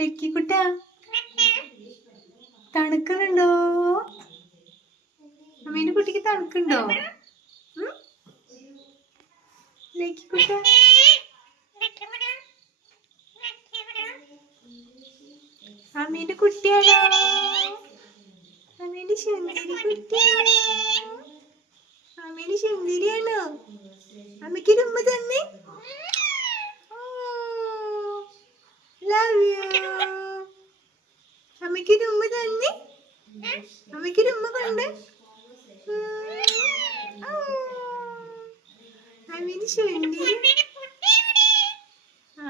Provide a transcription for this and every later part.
ലക്കിക്കുട്ട തണുക്കുന്നുണ്ടോ? അമ്മേന്റെ കുട്ടിക്ക് തണുക്കുണ്ടോ? ലക്കിക്കുട്ട അമ്മേന്റെ കുട്ടിയാണോ? അമ്മേന്റെ സുന്ദരി കുട്ടിയാണോ? അമ്മേന്റെ സുന്ദരിയാണോ? അമ്മയ്ക്ക് ഉമ്മ തന്നെ. Love you. അമ്മയ്ക്ക് ഉമ്മ തന്നെ. അമ്മയ്ക്ക് ഉമ്മ കൊണ്ട്. അമ്മേന്റെ സുന്ദരി.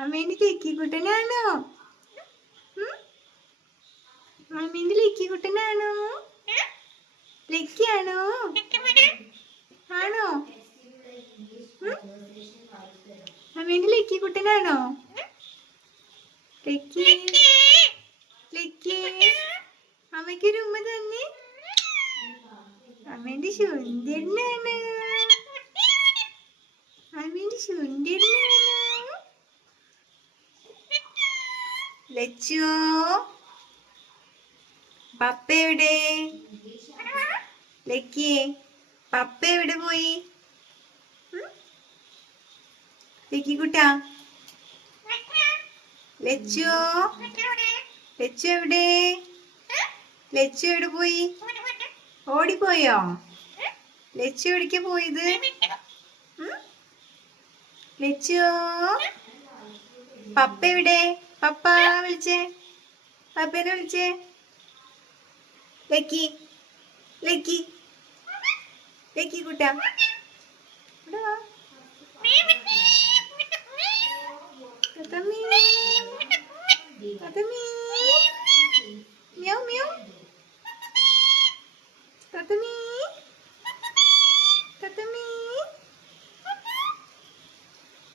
അമ്മേന്റെ ലക്കിക്കുട്ടനാണോ? അമ്മേന്റെ ലക്കിക്കുട്ടനാണോ? ലക്കിയാണോ? ആണോ? അമ്മേന്റെ ലക്കിക്കുട്ടനാണോ? ലക്കി ലക്കി അമ്മയ്ക്കൊരു ഉമ്മ തന്നെ. അമ്മേന്റെ സുന്ദരനാണ്. അമ്മേന്റെ സുന്ദരനാണ്. ലച്ചുവോ പപ്പ എവിടെ? ലക്കി പപ്പ എവിടെ പോയി? ലക്കിക്കുട്ടാ ലച്ചുവോ ലച്ചു എവിടെ? ലച്ചു എവിടെ പോയി? ഓടിപ്പോയോ? ലച്ചു എവിടേക്കാ പോയത്? ലച്ചുവോ പപ്പ എവിടെ? പപ്പ വിളിച്ചേ, പപ്പേനെ വിളിച്ചേ. ലക്കി ലക്കി ലക്കി കുട്ടാ ഇവിടെ വാ. Tata Miu. Tata Miu. Miau miau.